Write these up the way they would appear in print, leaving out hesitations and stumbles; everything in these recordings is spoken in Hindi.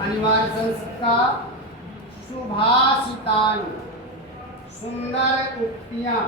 अनिवार्य संस्कार सुभाषितानि सुंदर उक्तियां।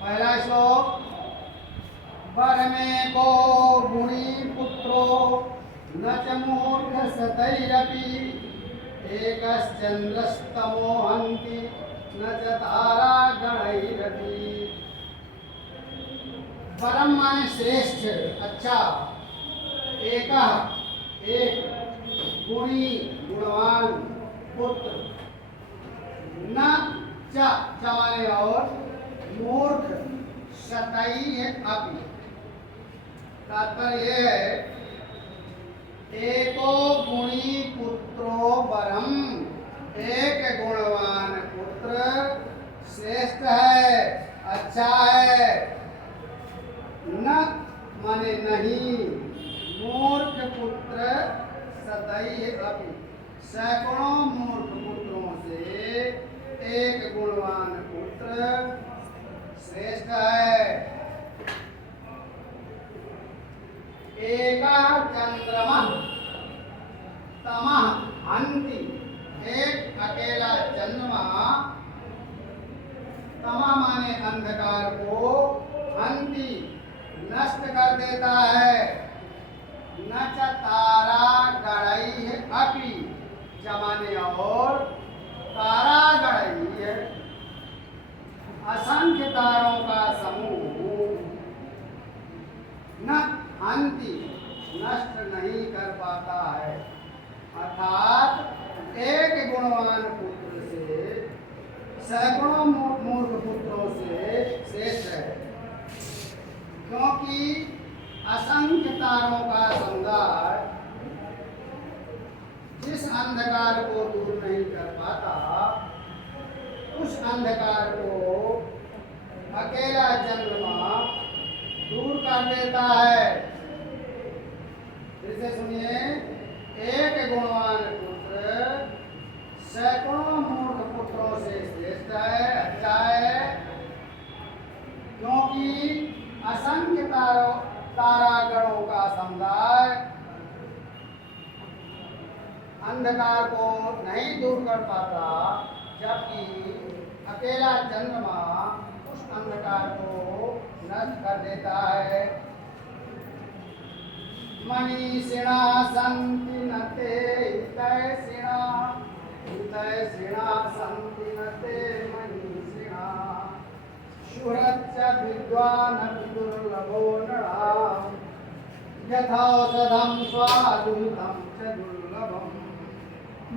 पहला श्लोक वर में को गुणी पुत्रो न च मूर्ख सतैरपि एकश्चंद्रस्तमो हन्ति न च तारा गणैरपि। परम माने श्रेष्ठ, अच्छा, एक गुणी गुणवान पुत्र, न च माने और मूर्ख शतैः अपि। तात्पर्य है एको गुणी पुत्रो वरम, एक गुणवान पुत्र श्रेष्ठ है, अच्छा है। न माने नहीं, मूर्ख पुत्र सदैव अपि, सैकड़ों मूर्ख पुत्रों से एक गुणवान पुत्र श्रेष्ठ है। एका चंद्रमा तमः हन्ति, एक अकेला चंद्रमा, तमा माने अंधकार को, हन्ति नष्ट कर देता है। न च तारा गणैः अपि, जमाने और तारा गणैः असंख्य तारों का समूह, न हन्ति नष्ट नहीं कर पाता है। अर्थात एक गुणवान पुत्र से सैकड़ों मूर्ख पुत्रों से श्रेष्ठ है, क्योंकि असंख्य तारों का समुदाय जिस अंधकार को दूर नहीं कर पाता, उस अंधकार को अकेला चंद्रमा दूर कर देता है। इसे सुनिए, एक गुणवान पुत्र सैकड़ों मूर्ख पुत्रों से श्रेष्ठ है, अच्छा है, क्योंकि असंख्य तारागणों का समुदाय अंधकार को नहीं दूर कर पाता, जबकि अकेला चंद्रमा उस अंधकार को नष्ट कर देता है। मनीषिणा सन्ति न ते हितैषिणा, हितैषिणा सन्ति न ते मनीषिणा, शुरच्च विद्वानपि दुर्लभो नृणाम्, यथौषधं स्वादुहितं च दुर्लभम्।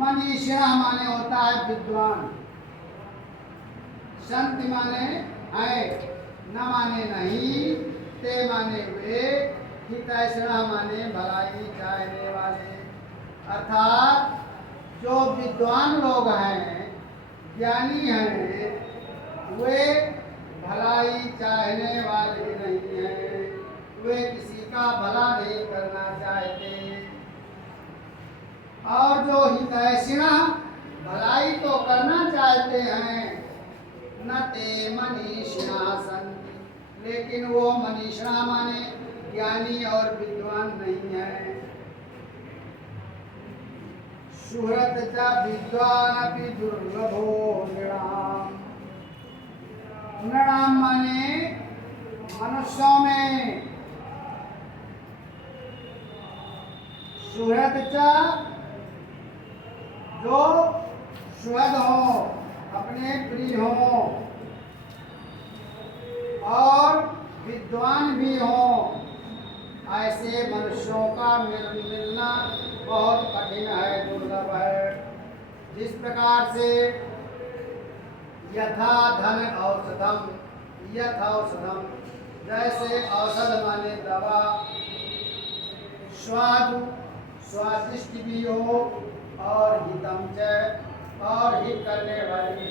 मनीषिणा माने होता है विद्वान, संति माने है, न माने नहीं, ते माने वे, हितैषिणा माने भलाई चाहने वाले। अर्थात जो विद्वान लोग हैं, ज्ञानी हैं, वे भलाई चाहने वाले नहीं हैं, वे किसी का भला नहीं करना चाहते। और जो हितैषिणा भलाई तो करना चाहते हैं, न ते मनीषिणा सन्ति, लेकिन वो मनीषिणा माने ज्ञानी और विद्वान नहीं है। सुहृत च विद्वानपि दुर्लभो नृणाम्, नृणाम् माने मनुष्यों में, सुहृत च जो सुहृद हो, अपने प्रिय हो, और विद्वान भी हो, ऐसे मनुष्यों का मिलना बहुत कठिन है, दुर्लभ है। जिस प्रकार से यथा धन औषधम, यथौषधम, जैसे औषध माने दवा, स्वादु स्वादिष्ट भी हो, और हितम च, और हित करने वाली,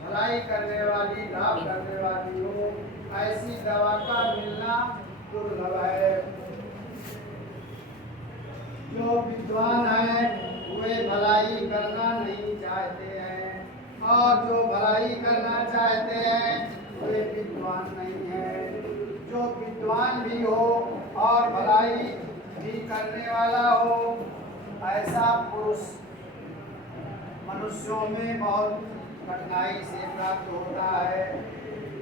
भलाई करने वाली, लाभ करने वाली हो, ऐसी दवा का मिलना दुर्लभ है। जो विद्वान है वे भलाई करना नहीं चाहते हैं, और जो भलाई करना चाहते हैं वे विद्वान नहीं है। जो विद्वान भी हो और भलाई भी करने वाला हो, ऐसा पुरुष मनुष्यों में बहुत कठिनाई से प्राप्त होता है।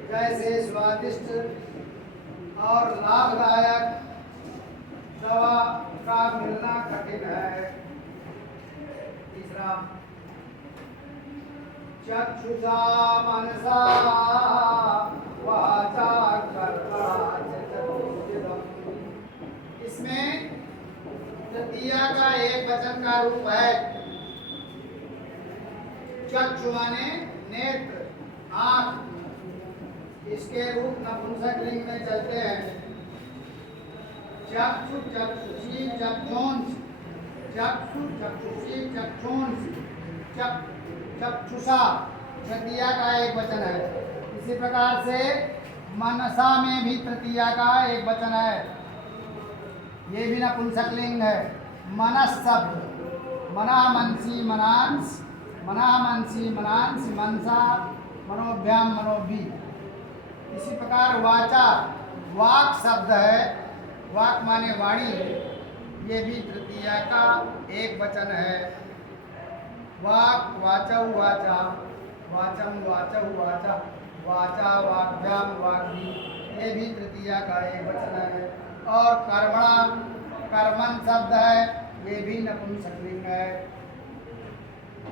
जैसे स्वादिष्ट और लाभदायक दवा का मिलना कठिन है। तीसरा, चक्षुषा मनसा वाचा कर्मणा च चतुर्विधम्। इसमें तृतीया का एक वचन का रूप है। चक्षु माने नेत्र, आंख। इसके रूप नपुंसक लिंग में चलते हैं। चक्षु, चक्षुषी, चक्षुंस। चक्षु, चक्षुषी, चक्षुंस। चक्षुषा तृतीया का एक वचन है। इसी प्रकार से मनसा में भी तृतीया का एक वचन है। ये भी नपुंसक लिंग है। मनस शब्द मना मनसी मनांस, मना मनसी मनांस, मनसा मनोभ्याम मनोभी। इसी प्रकार वाचा वाक शब्द है। वाक माने वाणी। ये भी तृतीया का एक वचन है। वाक वाचौ वाचा, वाचम वाचौ वाचा, वाचा वाक्भ्याम वाग्भी। ये भी तृतीया का एक वचन है। और कर्मणा कर्मण शब्द है। ये भी नपुंसक लिंग है।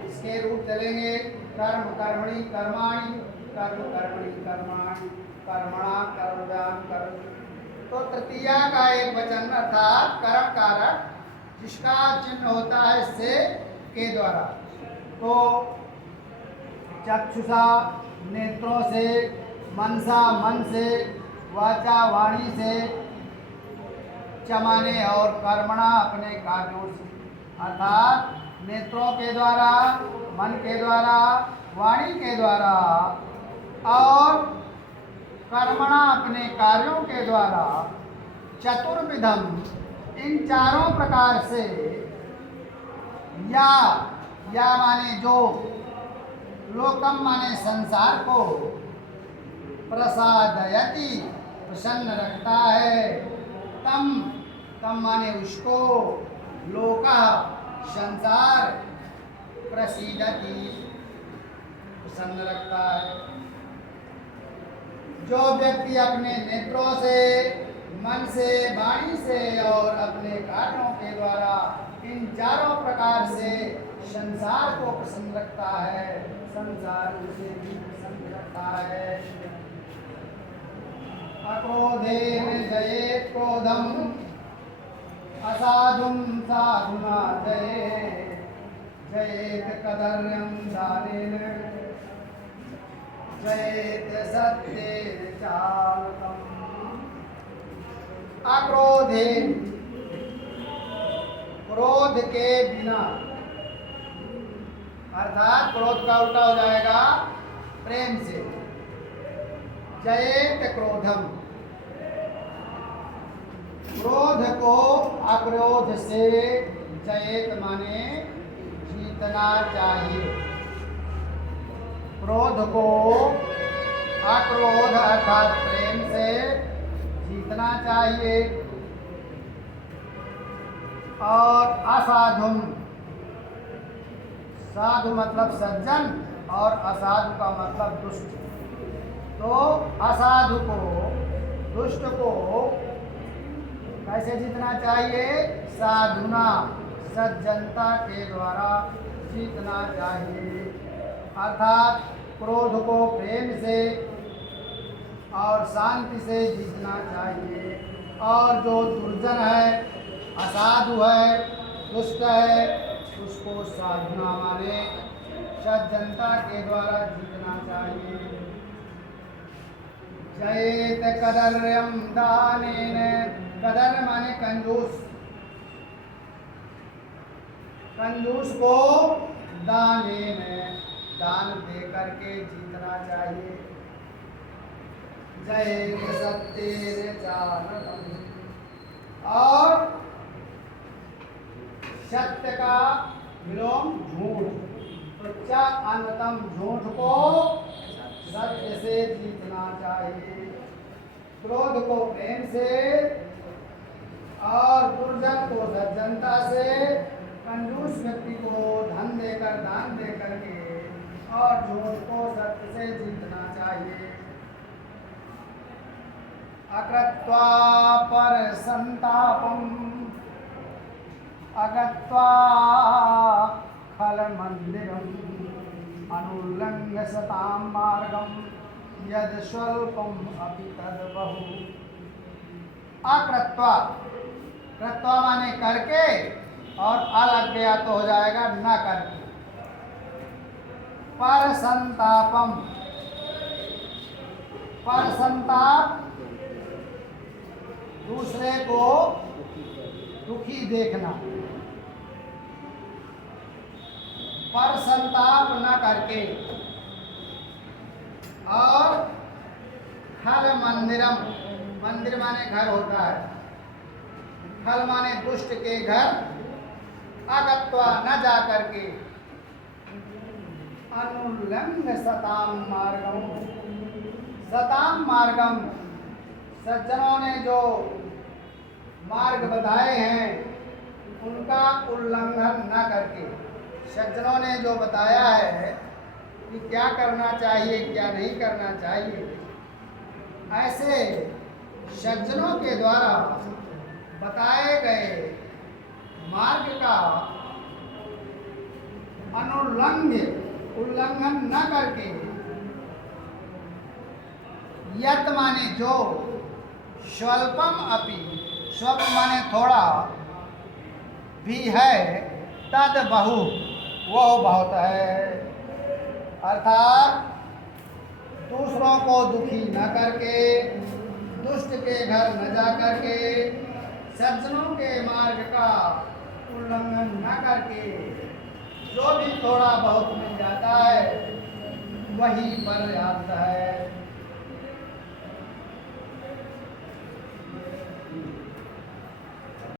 इसके रूप चलेंगे कर्म कर्मणि कर्माणि, कर्म कर्मणि कर्माणि, कर्मणा कर्मभ्याम कर्म। तो तृतीया का एक वचन अर्थात कर्म कारक जिसका चिन्ह होता है से के द्वारा। तो चक्षुषा नेत्रों से, मनसा मन से, वाचा वाणी से, चमाने और कर्मणा अपने कार्यों से। अर्थात नेत्रों के द्वारा, मन के द्वारा, वाणी के द्वारा और कर्मणा अपने कार्यों के द्वारा चतुर्विधम इन चारों प्रकार से या माने जो, लोकम माने संसार को, प्रसादयति प्रसन्न रखता है, तम माने उसको, लोका संसार, प्रसीदति प्रसन्न रखता है। जो व्यक्ति अपने नेत्रों से, मन से, वाणी से और अपने कार्यों के द्वारा इन चारों प्रकार से संसार को प्रसन्न रखता है, संसार उसे भी प्रसन्न रखता है। अक्रोधेन जयेत् क्रोधम, असाधुं साधुना जयेत् कदर्यं दानेन, जयेत् सत्येन चारुतम्। अक्रोधेन क्रोध के बिना, अर्थात क्रोध का उल्टा हो जाएगा प्रेम से। जयेत क्रोधम, क्रोध को अक्रोध से, जयेत माने जीतना चाहिए। क्रोध को अक्रोध अर्थात प्रेम से जीतना चाहिए। और असाधुम, साधु मतलब सज्जन और असाधु का मतलब दुष्ट। तो असाधु को, दुष्ट को कैसे जीतना चाहिए? साधुना, सज्जनता के द्वारा जीतना चाहिए। अर्थात क्रोध को प्रेम से और शांति से जीतना चाहिए। और जो दुर्जन है, असाधु है, दुष्ट है, उसको साधुना माने सज्जनता के द्वारा जीतना चाहिए। जयेत कदर्यम दानेन, कदर माने कंजूस, कंजूस को दानेन दान दे करके जीतना चाहिए। जयेत सत्येन चारणम, और सत्य का विलोम झूठ, तो च अन्नतम झूठ को सत्य से जीतना चाहिए। क्रोध को प्रेम से और दुर्जन को सज्जनता से, और झूठ को सत्य से जीतना चाहिए। अकृत्वा पर संतापम अगत्वा खल मंदिरम अनुल्लंघ्य सताम मार्गम यद स्वल्पम अपि तद बहु। अकृत्वा, कृत्वा माने करके और अलज्ञा तो हो जाएगा न करके। पर संतापम, पर संताप दूसरे को दुखी देखना, पर संताप न करके। और खल मंदिरम, मंदिर माने घर होता है, खल माने दुष्ट के घर, अगत्वा न जा करके। अनुल्लंघ्य सताम मार्गम, सताम मार्गम, सज्जनों ने जो मार्ग बताए हैं उनका उल्लंघन न करके। सज्जनों ने जो बताया है कि क्या करना चाहिए क्या नहीं करना चाहिए, ऐसे सज्जनों के द्वारा बताए गए मार्ग का उल्लंघन न करके। यत माने जो, स्वल्पम अपि, स्वल्प माने थोड़ा भी है, तद बहु वह बहुत है। अर्थात दूसरों को दुखी न करके, दुष्ट के घर न जा करके, सज्जनों के मार्ग का उल्लंघन न करके जो भी थोड़ा बहुत मिल जाता है वही पर्याप्त है।